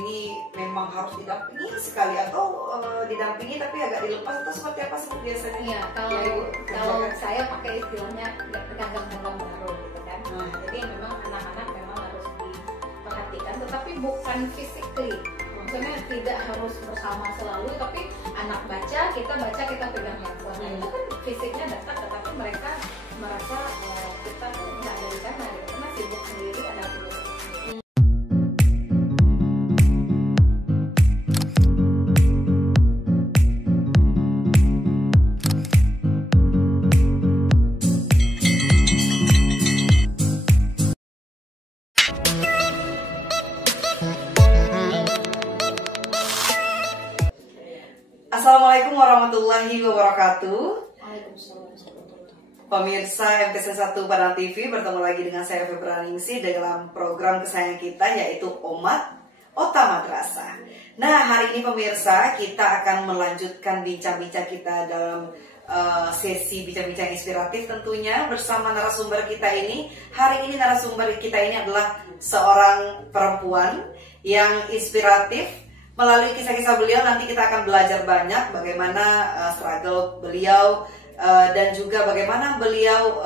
ini memang harus didampingi sekali atau didampingi tapi agak dilepas atau seperti apa sih biasanya? Iya, kalau saya pakai istilahnya ganggang-ganggang baru gitu kan. Jadi memang anak-anak memang harus diperhatikan, tetapi bukan physically. Maksudnya tidak harus bersama selalu, tapi anak baca, kita pegang handphone. Nah, itu kan fisiknya dekat, tetapi mereka merasa kita tuh nggak ada di sana, gitu. Karena sibuk sendiri ada dulu. Assalamualaikum warahmatullahi wabarakatuh. Waalaikumsalam. Pemirsa MTC 1 Padang TV, bertemu lagi dengan saya Febraningsih dalam program kesayangan kita yaitu Omat Ota Madrasah. Nah, hari ini pemirsa kita akan melanjutkan bincang-bincang kita dalam sesi bincang-bincang inspiratif tentunya bersama narasumber kita ini. Hari ini narasumber kita ini adalah seorang perempuan yang inspiratif. Melalui kisah-kisah beliau nanti kita akan belajar banyak bagaimana struggle beliau dan juga bagaimana beliau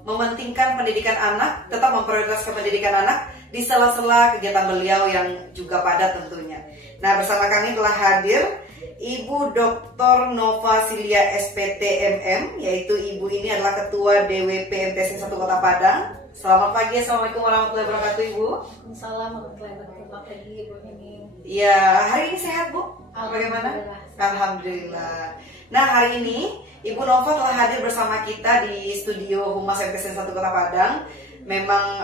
mementingkan pendidikan anak, tetap memprioritaskan pendidikan anak di sela-sela kegiatan beliau yang juga padat tentunya. Nah, bersama kami telah hadir Ibu Dr. Nova Silia SPT MM, yaitu Ibu ini adalah Ketua DWP MTC 1 Kota Padang. Selamat pagi, Assalamualaikum warahmatullahi wabarakatuh Ibu. Waalaikumsalam warahmatullahi wabarakatuh. Pagi Ibu ini. Ya, hari ini sehat Bu? Bagaimana? Alhamdulillah. Nah, hari ini Ibu Nova telah hadir bersama kita di studio Humas MTC 1 Kota Padang. Memang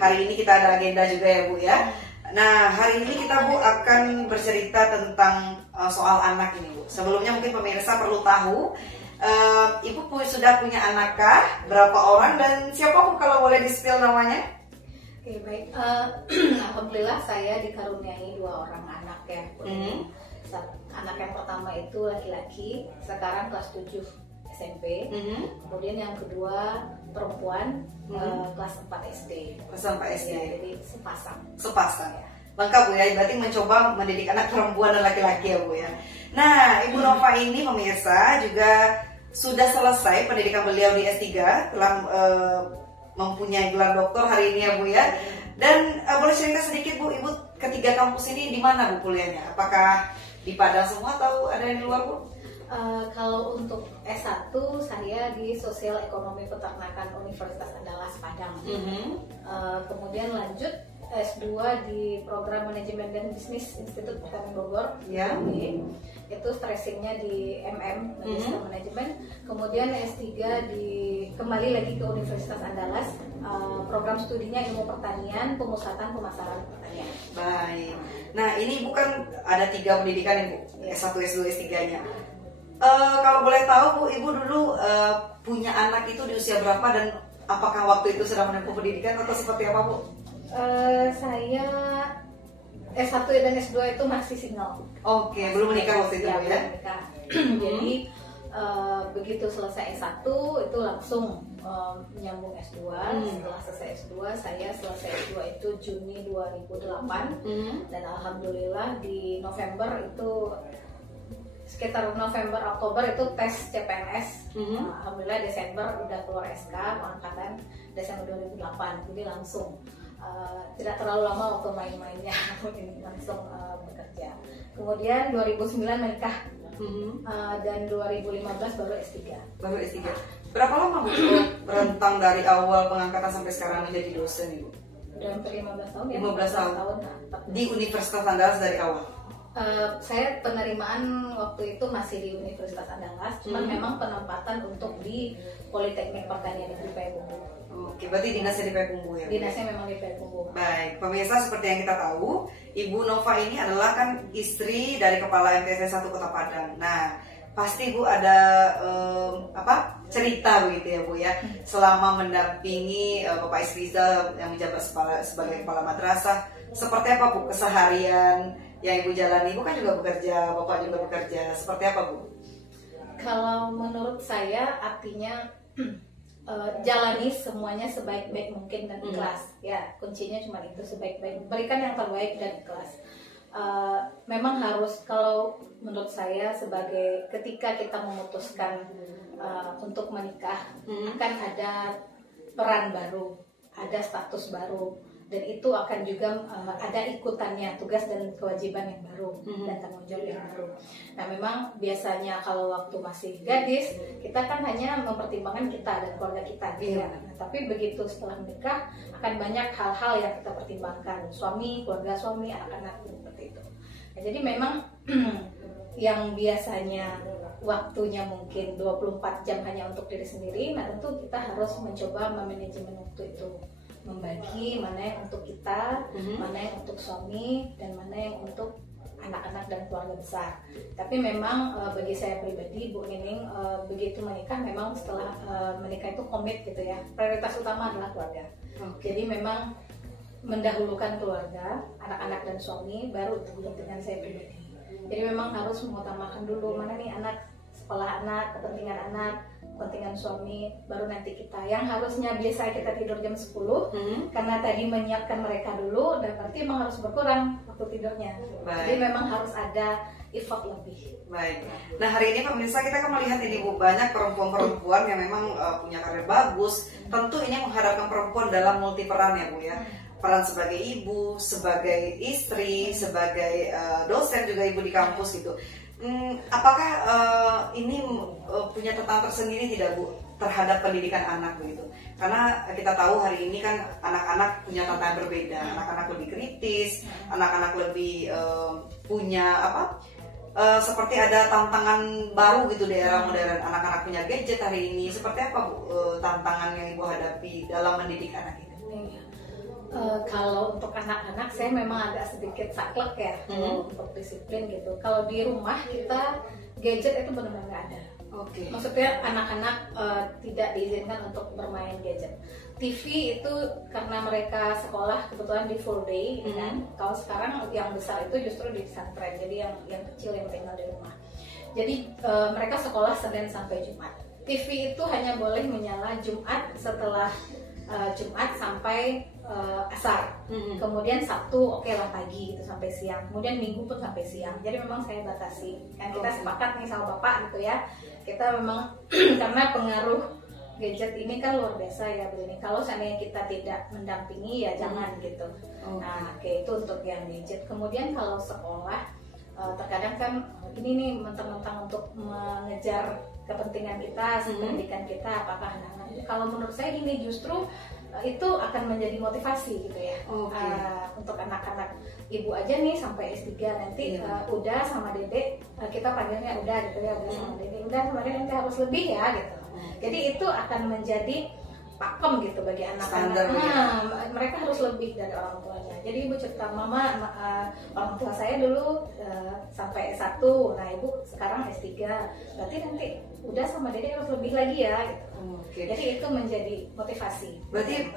hari ini kita ada agenda juga ya Bu ya. Nah, hari ini kita Bu akan bercerita tentang soal anak ini Bu. Sebelumnya mungkin pemirsa perlu tahu, Ibu sudah punya anakkah? Berapa orang dan siapa Bu kalau boleh di-spill namanya? Oke, baik. Alhamdulillah saya dikaruniai 2 orang anak ya. Anak yang pertama itu laki-laki, sekarang kelas 7 SMP. Kemudian yang kedua perempuan, kelas 4 SD. Kelas 4 SD. Ya, jadi sepasang. Sepasang ya. Lengkap Bu ya, berarti mencoba mendidik anak perempuan dan laki-laki ya Bu ya. Nah, Ibu Nova ini pemirsa juga sudah selesai pendidikan beliau di S3, telah mempunyai gelar doktor hari ini ya Bu ya. Dan boleh cerita sedikit Bu, Ibu ketiga kampus ini di mana Bu kuliahnya? Apakah di Padang semua atau ada yang di luar Bu? Kalau untuk S1 saya di Sosial Ekonomi Peternakan Universitas Andalas Padang. Kemudian lanjut S2 di Program Manajemen dan Bisnis Institut Pertanian Bogor. Ya. Itu stressingnya di MM, Magister Manajemen. Kemudian S3 kembali lagi ke Universitas Andalas, program studinya Ilmu Pertanian, Pemusatan Pemasaran Pertanian. Baik. Nah, ini bukan ada 3 pendidikan ya Bu, S1, S2, S3-nya. Kalau boleh tahu Bu, Ibu dulu punya anak itu di usia berapa dan apakah waktu itu sedang menempuh pendidikan atau seperti apa Bu? Saya S1 dan S2 itu masih single. Oke, belum menikah waktu itu Bu ya? Jadi begitu selesai S1 itu langsung menyambung S2. Setelah selesai S2, saya selesai S2 itu Juni 2008. Dan alhamdulillah di November itu sekitar November Oktober itu tes CPNS. Alhamdulillah Desember udah keluar SK pengangkatan Desember 2008. Jadi langsung tidak terlalu lama waktu main-mainnya, langsung bekerja. Kemudian 2009 menikah. Dan 2015 baru S3. Baru S3. Berapa lama Bu berentang dari awal pengangkatan sampai sekarang menjadi dosen Ibu? Udah hampir 15 tahun ya. 15 tahun. Nah, Di Universitas Andalas dari awal? Saya penerimaan waktu itu masih di Universitas Andalas, cuman memang penempatan untuk di Politeknik Pertanian Negeri Payakumbuh. Oke, berarti dinasnya di Payakumbuh ya? Dinasnya memang di Payakumbuh. Baik, pemirsa seperti yang kita tahu, Ibu Nova ini adalah kan istri dari Kepala MTC 1 Kota Padang. Nah, pasti Bu ada cerita begitu ya Bu ya, selama mendampingi Bapak Isrizal yang menjabat sebagai Kepala Madrasah. Seperti apa Bu keseharian yang Ibu jalani? Ibu kan juga bekerja, Bapak juga bekerja. Seperti apa Bu? Kalau menurut saya artinya jalani semuanya sebaik-baik mungkin dan ikhlas. Ya, kuncinya cuma itu, sebaik-baik, berikan yang terbaik dan ikhlas. memang harus, kalau menurut saya sebagai ketika kita memutuskan untuk menikah, akan ada peran baru, ada status baru, dan itu akan juga ada ikutannya, tugas dan kewajiban yang baru dan tanggung jawab yang baru. Nah memang biasanya kalau waktu masih gadis kita kan hanya mempertimbangkan kita dan keluarga kita gitu ya. Nah, tapi begitu setelah menikah akan banyak hal-hal yang kita pertimbangkan, suami, keluarga suami, anak-anak seperti itu. Nah, jadi memang yang biasanya waktunya mungkin 24 jam hanya untuk diri sendiri, nah tentu kita harus mencoba memanajemen waktu itu, membagi mana yang untuk kita, mana yang untuk suami, dan mana yang untuk anak-anak dan keluarga besar. Tapi memang bagi saya pribadi, Bu Nining, begitu menikah memang setelah menikah itu komit gitu ya, prioritas utama adalah keluarga. Jadi memang mendahulukan keluarga, anak-anak dan suami, baru kepentingan saya pribadi. Jadi memang harus mengutamakan dulu mana nih anak, sekolah anak, kepentingan anak, kepentingan suami, baru nanti kita. Yang harusnya biasa kita tidur jam 10 karena tadi menyiapkan mereka dulu, dan berarti memang harus berkurang waktu tidurnya. Baik. Jadi memang harus ada effort lebih. Baik. Nah hari ini pemirsa kita akan melihat ini Bu, banyak perempuan-perempuan yang memang punya karir bagus. Tentu ini menghadapkan perempuan dalam multi peran ya Bu ya. Peran sebagai ibu, sebagai istri, sebagai dosen juga ibu di kampus gitu. Apakah ini punya tantangan tersendiri tidak Bu terhadap pendidikan anak begitu? Karena kita tahu hari ini kan anak-anak punya tantangan berbeda, anak-anak lebih kritis, anak-anak lebih punya seperti ada tantangan baru gitu di era modern. Anak-anak punya gadget hari ini. Seperti apa Bu tantangan yang Ibu hadapi dalam mendidik anak ini? Kalau untuk anak-anak saya memang agak sedikit saklek ya untuk disiplin gitu. Kalau di rumah kita gadget itu benar-benar nggak ada. Maksudnya anak-anak tidak diizinkan untuk bermain gadget. TV itu karena mereka sekolah kebetulan di full day, kan. Kalau sekarang yang besar itu justru di pesantren, jadi yang kecil yang tinggal di rumah. Jadi mereka sekolah Senin sampai Jumat. TV itu hanya boleh menyala Jumat setelah Jumat sampai asar, kemudian Sabtu oke lah pagi gitu sampai siang, kemudian Minggu pun sampai siang. Jadi memang saya batasi, kan kita sepakat nih sama Bapak gitu ya, kita memang karena pengaruh gadget ini kan luar biasa ya Bu ini. Kalau seandainya kita tidak mendampingi ya jangan gitu. Nah kayak itu untuk yang gadget. Kemudian kalau sekolah terkadang kan ini nih mentang-mentang untuk mengejar kepentingan kita, pendidikan kita, apakah anak-anak. Kalau menurut saya ini justru itu akan menjadi motivasi gitu ya. Untuk anak-anak ibu aja nih sampai S3 nanti udah sama dedek, kita panggilnya udah gitu ya, udah sama dedek, udah sama dedek nanti harus lebih ya gitu. Jadi itu akan menjadi pakem gitu bagi anak-anak. Mereka harus lebih dari orang tuanya. Jadi ibu cerita, mama orang tua saya dulu sampai S1, nah ibu sekarang S3, berarti nanti udah sama dedek harus lebih lagi ya gitu. Jadi itu menjadi motivasi. Berarti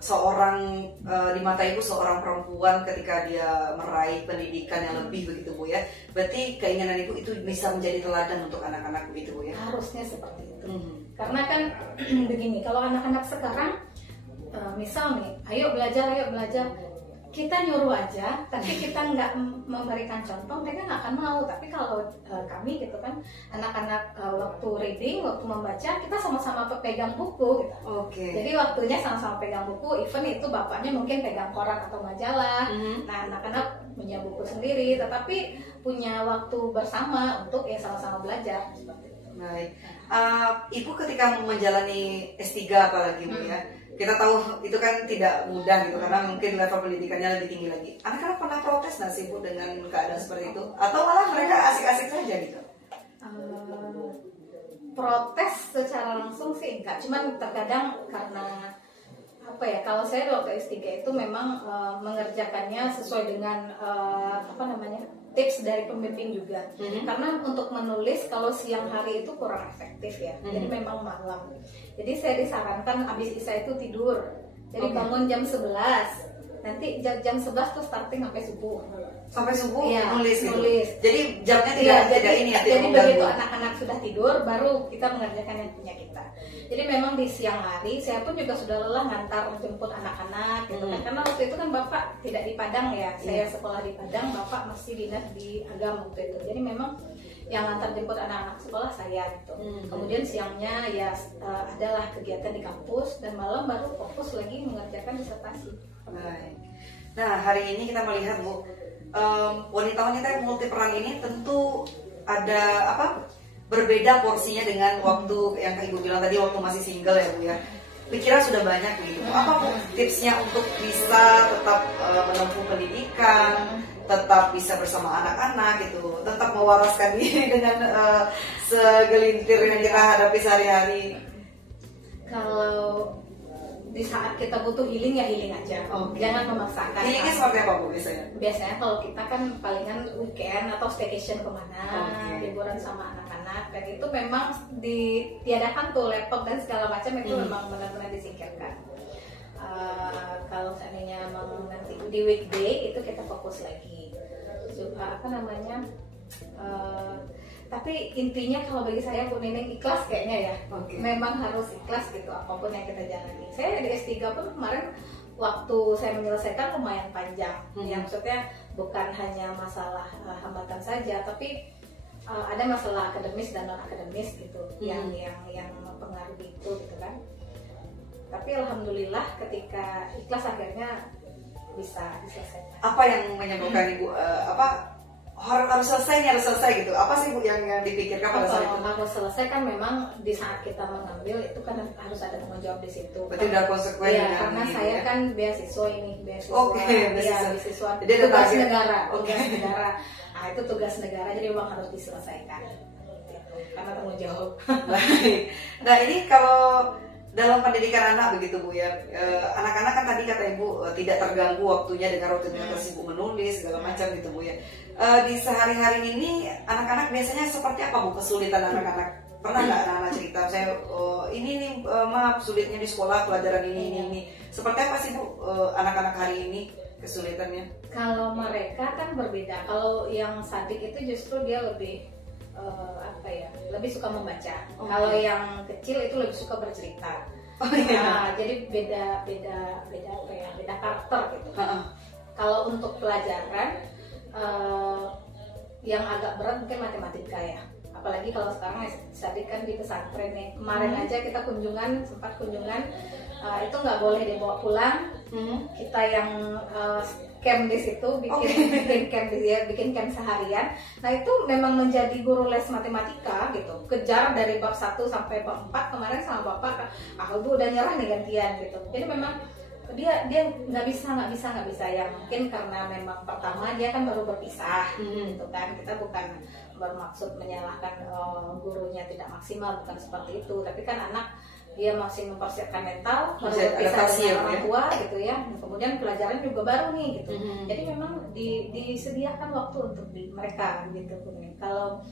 seorang di mata ibu seorang perempuan ketika dia meraih pendidikan yang lebih begitu Bu ya, berarti keinginan ibu itu bisa menjadi teladan untuk anak-anak begitu Bu ya? Harusnya seperti itu. Karena kan begini, kalau anak-anak sekarang misal nih, ayo belajar, kita nyuruh aja, tapi kita nggak memberikan contoh, mereka nggak akan mau. Tapi kalau kami gitu kan, anak-anak waktu reading, waktu membaca, kita sama-sama pegang buku gitu. Jadi waktunya sama-sama pegang buku, even itu bapaknya mungkin pegang koran atau majalah. Nah anak-anak punya buku sendiri, tetapi punya waktu bersama untuk ya sama-sama belajar seperti itu. Baik, ibu ketika menjalani S3 apalagi Bu ya, kita tahu itu kan tidak mudah gitu karena mungkin level pendidikannya lebih tinggi lagi. Anak-anak pernah protes nggak sih Bu dengan keadaan seperti itu? Atau malah mereka asik-asik saja gitu? Protes secara langsung sih enggak, cuman terkadang karena apa ya, kalau saya waktu S3 itu memang mengerjakannya sesuai dengan tips dari pembimbing juga. Karena untuk menulis kalau siang hari itu kurang efektif ya, jadi memang malam. Jadi saya disarankan habis isya itu tidur. Jadi bangun jam 11, nanti jam 11 tuh starting sampai subuh. Sampai subuh Ya, nulis gitu. nulis. Jadi jamnya Iya, tidak ini ya, jadi tidak begitu mengganggu. anak-anak sudah tidur, baru kita mengerjakan yang punya kita. Jadi memang di siang hari saya pun juga sudah lelah ngantar menjemput anak-anak gitu kan. Karena waktu itu kan bapak tidak di Padang ya, saya sekolah di Padang, bapak masih dinas di Agam waktu itu. Jadi memang yang ngantar jemput anak-anak sekolah saya gitu. Kemudian siangnya ya adalah kegiatan di kampus, dan malam baru fokus lagi mengerjakan disertasi. Baik. Nah, hari ini kita melihat Bu, wanita-wanita yang multi peran ini tentu ada berbeda porsinya dengan waktu yang Ibu bilang tadi, waktu masih single ya Bu ya. Pikiran sudah banyak gitu. Apa Bu tipsnya untuk bisa tetap menempuh pendidikan, tetap bisa bersama anak-anak gitu, tetap mewaraskan diri dengan segelintir yang kita hadapi sehari-hari? Kalau di saat kita butuh healing ya healing aja, jangan memaksakan. Healingnya seperti apa Bu biasanya? Biasanya kalau kita kan palingan weekend atau staycation kemana, liburan sama anak-anak, dan itu memang ditiadakan tuh laptop dan segala macam, itu memang benar-benar disingkirkan. Kalau seandainya mau nanti di weekday itu kita fokus lagi, tapi intinya kalau bagi saya Bu Nining ikhlas kayaknya ya. Memang harus ikhlas gitu apapun yang kita jalani. Saya di S3 pun kemarin waktu saya menyelesaikan lumayan panjang. Ya, maksudnya bukan hanya masalah hambatan saja, tapi ada masalah akademis dan non akademis gitu yang mempengaruhi itu gitu kan. Tapi alhamdulillah ketika ikhlas akhirnya bisa diselesaikan. Apa yang menyebabkan Ibu harus selesai gitu? Apa sih Bu yang dipikirkan pada saat itu? Harus selesai kan memang di saat kita mengambil itu kan harus ada tanggung jawab di situ. Berarti udah konsekuensi. Ya, karena saya kan beasiswa ini, beasiswa jadi tugas negara, tugas negara. Nah, itu tugas negara, jadi memang harus diselesaikan. Karena tanggung jawab. Baik. Nah, ini kalau dalam pendidikan anak begitu Bu ya, anak-anak kan tadi kata Ibu tidak terganggu waktunya dengan rutinitas Ibu menulis segala macam gitu Bu ya. Di sehari-hari ini anak-anak biasanya seperti apa Bu kesulitan anak-anak? Pernah nggak anak-anak cerita saya ini nih maaf sulitnya di sekolah pelajaran ini. Seperti apa sih Bu anak-anak hari ini kesulitannya? Kalau mereka kan berbeda. Kalau yang Sadik itu justru dia lebih lebih suka membaca. Kalau yang kecil itu lebih suka bercerita. Jadi beda karakter gitu. Kalau untuk pelajaran yang agak berat mungkin matematika ya. Apalagi kalau sekarang Sadik kan di pesantren nih. Kemarin aja kita sempat kunjungan, itu nggak boleh dibawa pulang. Kita yang camp di situ, bikin camp seharian. Nah itu memang menjadi guru les matematika gitu. Kejar dari bab 1 sampai bab 4 kemarin sama bapak, Bu udah nyerah nih gantian gitu. Jadi memang dia nggak bisa ya, mungkin karena memang pertama dia kan baru berpisah gitu kan. Kita bukan bermaksud menyalahkan gurunya tidak maksimal, bukan seperti itu, tapi kan anak dia masih mempersiapkan mental, baru berpisah dengan orang tua gitu ya. Kemudian pelajaran juga baru nih gitu. Jadi memang disediakan waktu untuk mereka gitu. Kalau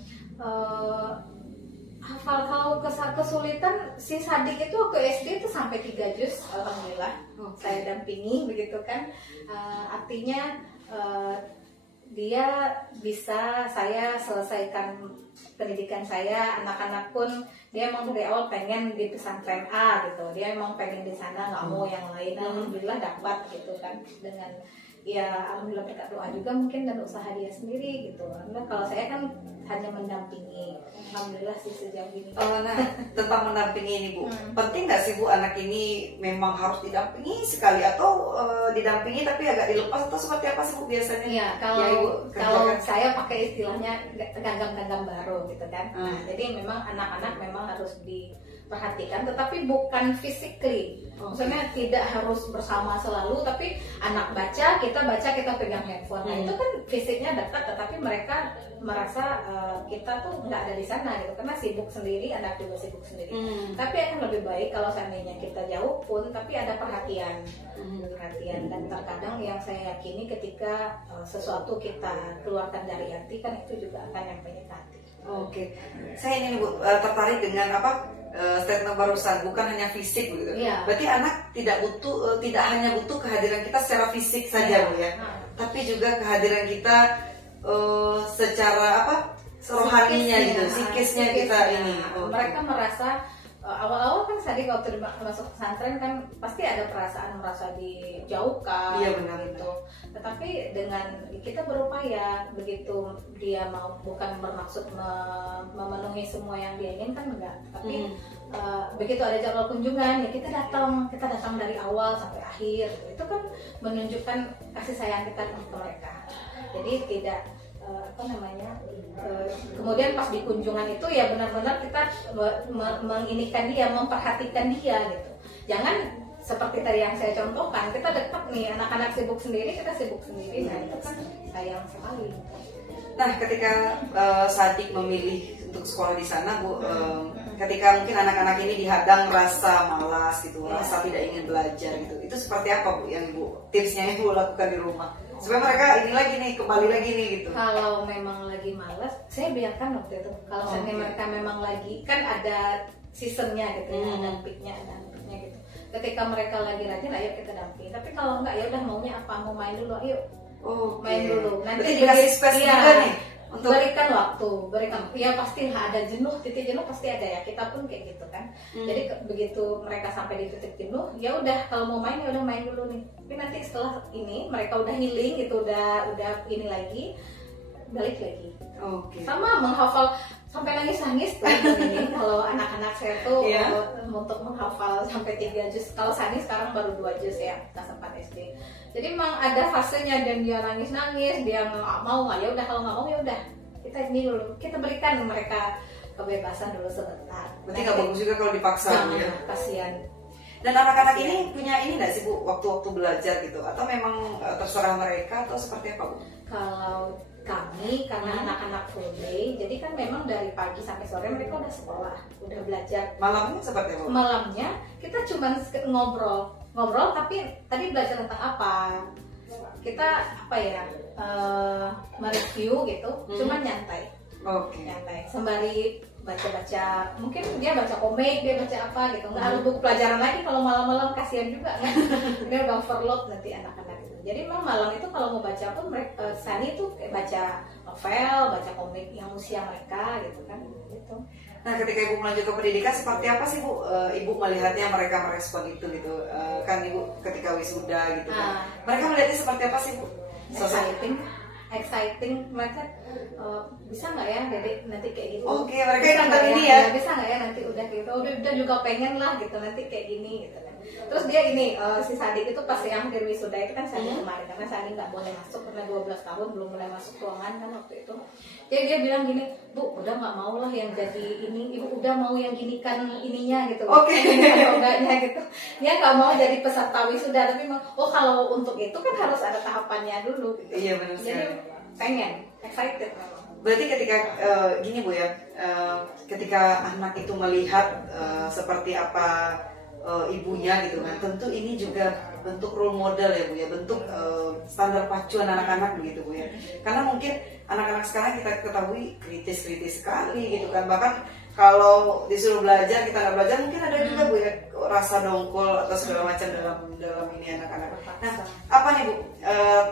kalau kesulitan si Sadik itu ke SD itu sampai 3 juz, alhamdulillah saya dampingi begitu kan. Artinya dia bisa saya selesaikan pendidikan saya. Anak-anak pun dia emang dari awal pengen di pesantren A gitu, dia emang pengen di sana, nggak mau yang lain. Alhamdulillah dapat gitu kan, dengan ya alhamdulillah berkat doa juga mungkin dan usaha dia sendiri gitu. Alhamdulillah kalau saya kan hanya mendampingi, alhamdulillah sih sejauh ini. Nah, tentang mendampingi ini Bu, penting nggak sih Bu anak ini memang harus didampingi sekali atau didampingi tapi agak dilepas, atau seperti apa sih Bu biasanya? Ya kalau saya pakai istilahnya genggam-genggam baru gitu kan. Nah, jadi memang anak-anak memang harus diperhatikan, tetapi bukan physically. Maksudnya tidak harus bersama selalu, tapi anak baca, kita pegang handphone. Nah itu kan fisiknya dekat, tetapi mereka merasa kita tuh nggak ada di sana gitu, karena sibuk sendiri, anak juga sibuk sendiri. Tapi akan lebih baik kalau seandainya kita jauh pun, tapi ada perhatian. Dan terkadang yang saya yakini ketika sesuatu kita keluarkan dari hati kan itu juga akan nyampe ke hati. Saya ini Bu tertarik dengan statement barusan, bukan hanya fisik begitu. Iya. Berarti anak tidak hanya butuh kehadiran kita secara fisik saja Bu ya, tapi juga kehadiran kita secara rohaninya gitu, psikisnya kita ini. Mereka merasa awal-awal kan tadi waktu masuk pesantren kan pasti ada perasaan merasa dijauhkan, iya, benar, gitu. Tetapi dengan kita berupaya, begitu dia mau, bukan bermaksud memenuhi semua yang dia inginkan, enggak. Tapi begitu ada jadwal kunjungan ya kita datang dari awal sampai akhir. Itu kan menunjukkan kasih sayang kita ke mereka. Jadi tidak kemudian pas di kunjungan itu ya benar-benar kita menginikan dia, memperhatikan dia gitu. Jangan seperti tadi yang saya contohkan, kita dekat nih, anak-anak sibuk sendiri, kita sibuk sendiri, nah itu kan sayang sekali. Nah, ketika Sadik memilih untuk sekolah di sana, Bu, ketika mungkin anak-anak ini dihadang rasa malas gitu, rasa tidak ingin belajar gitu, itu seperti apa Bu yang Ibu tipsnya yang Ibu lakukan di rumah supaya mereka ini lagi nih, kembali lagi nih gitu? Kalau memang lagi malas, saya biarkan waktu itu. Kalau mereka memang lagi, kan ada seasonnya gitu ya, ada peaknya gitu. Ketika mereka lagi rajin, ayo kita dampingi. Tapi kalau enggak, ya udah maunya apa, mau main dulu, ayo main dulu. Nanti dikasih space juga nih. Untuk berikan waktu, ya pasti ada jenuh, titik jenuh pasti ada ya, kita pun kayak gitu kan. Jadi begitu mereka sampai di titik jenuh, ya udah kalau mau main ya udah main dulu nih. Tapi nanti setelah ini mereka udah healing gitu, udah ini lagi, balik lagi. Sama menghafal sampai nangis tuh ini. Kalau anak-anak saya tuh untuk menghafal sampai 3 juz. Kalau Sani sekarang baru 2 juz ya, kelas 4 SD. Jadi memang ada fasenya, dan dia nangis, dia nggak mau, ya udah kalau nggak mau ya udah kita ini dulu, kita berikan mereka kebebasan dulu sebentar. Berarti nggak bagus juga kalau dipaksa ya. Kasihan. Dan anak-anak ini punya ini nggak sih Bu, waktu-waktu belajar gitu, atau memang terserah mereka atau seperti apa Bu? Kalau kami karena anak-anak full day, jadi kan memang dari pagi sampai sore mereka udah sekolah, udah belajar. Malamnya seperti apa? Malamnya kita cuma ngobrol, tapi tadi belajar tentang apa? Kita mereview gitu, cuma nyantai. Nyantai. Sembari baca-baca, mungkin dia baca komik, dia baca apa gitu, nggak harus buku pelajaran lagi. Kalau malam-malam kasihan juga kan, dia udah overload nanti anak-anak itu. Jadi memang malam itu kalau mau baca pun Sani itu baca novel, baca komik yang usia mereka gitu kan gitu. Nah, ketika Ibu melanjut ke pendidikan, seperti apa sih Bu? Ibu melihatnya mereka merespon itu gitu, kan Ibu ketika wisuda gitu kan, mereka melihatnya seperti apa sih Bu? Exciting, mereka bisa nggak ya jadi nanti kayak gitu? Mereka bisa nggak ini ya? Bisa nggak ya nanti udah gitu? Udah juga pengen lah gitu nanti kayak gini gitu kan. Terus dia ini si Sadik itu pas yang hampir wisuda itu kan Sadik kemarin, karena Sadik nggak boleh masuk karena 12 tahun belum boleh masuk ruangan kan waktu itu. Jadi dia bilang gini, Bu udah nggak mau lah yang jadi ini, Ibu udah mau yang gini kan ininya gitu. Enggaknya gitu. Dia nggak mau jadi peserta wisuda, tapi kalau untuk itu kan harus ada tahapannya dulu. Gitu. Iya benar. Jadi pengen, excited memang. Berarti ketika gini Bu ya, ketika anak itu melihat seperti apa ibunya gitu kan, tentu ini juga bentuk role model ya Bu ya, bentuk standar pacuan anak-anak begitu Bu ya. Karena mungkin anak-anak sekarang kita ketahui kritis sekali gitu kan, bahkan kalau disuruh belajar kita nggak belajar, mungkin ada juga Bu ya rasa dongkol atau segala macam dalam ini anak-anak. Nah, apa nih Bu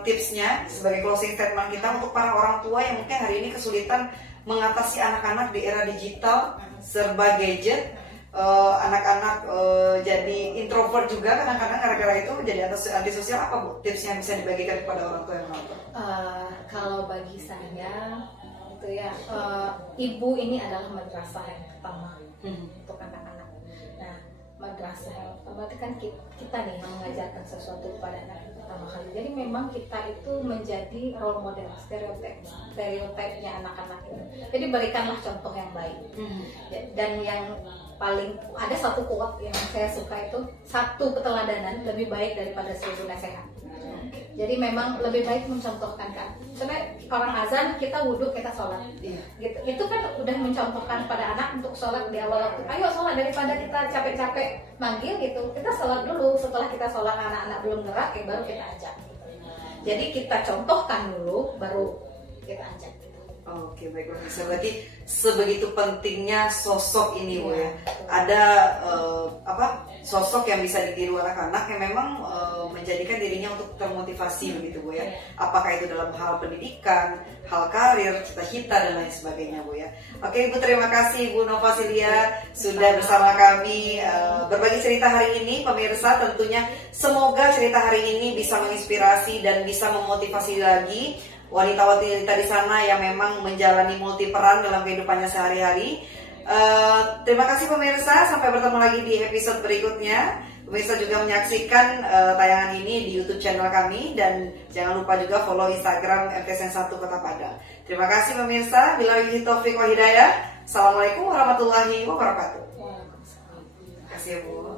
tipsnya sebagai closing statement kita untuk para orang tua yang mungkin hari ini kesulitan mengatasi anak-anak di era digital, serba gadget, anak-anak jadi introvert juga kadang-kadang gara-gara itu jadi antisosial, apa Bu tipsnya yang bisa dibagikan kepada orang tua yang menonton? Kalau bagi saya itu ya, ibu ini adalah madrasah yang pertama untuk anak-anak. Nah, madrasah yang pertama itu kan kita nih mengajarkan sesuatu kepada anak yang pertama kali. Jadi memang kita itu menjadi role model, stereotipnya anak-anak ini. Jadi berikanlah contoh yang baik. Dan yang paling ada satu quote yang saya suka itu, 1 keteladanan lebih baik daripada 1000 nasihat. Jadi memang lebih baik mencontohkan kan. Sebenarnya orang azan kita wudhu kita sholat, gitu. Itu kan udah mencontohkan pada anak untuk sholat di awal waktu. Ayo sholat, daripada kita capek-capek manggil gitu. Kita sholat dulu. Setelah kita sholat anak-anak belum gerak, baru kita ajak. Gitu. Jadi kita contohkan dulu, baru kita ajak. Gitu. Oke, baik Bu Mirsa. Berarti sebegitu pentingnya sosok ini Bu ya. Ada sosok yang bisa ditiru anak-anak yang memang menjadikan dirinya untuk termotivasi begitu Bu ya. Apakah itu dalam hal pendidikan, hal karir, cita-cita dan lain sebagainya Bu ya. Oke Ibu, terima kasih Bu Nova Silia sudah bersama kami berbagi cerita hari ini. Pemirsa, tentunya semoga cerita hari ini bisa menginspirasi dan bisa memotivasi lagi wanita-wanita di sana yang memang menjalani multi peran dalam kehidupannya sehari-hari. Terima kasih pemirsa, sampai bertemu lagi di episode berikutnya. Pemirsa juga menyaksikan tayangan ini di YouTube channel kami dan jangan lupa juga follow Instagram MTSN 1 Kota Padang. Terima kasih pemirsa. Billahi taufiq wa hidayah. Assalamualaikum warahmatullahi wabarakatuh. Terima kasih ya Bu.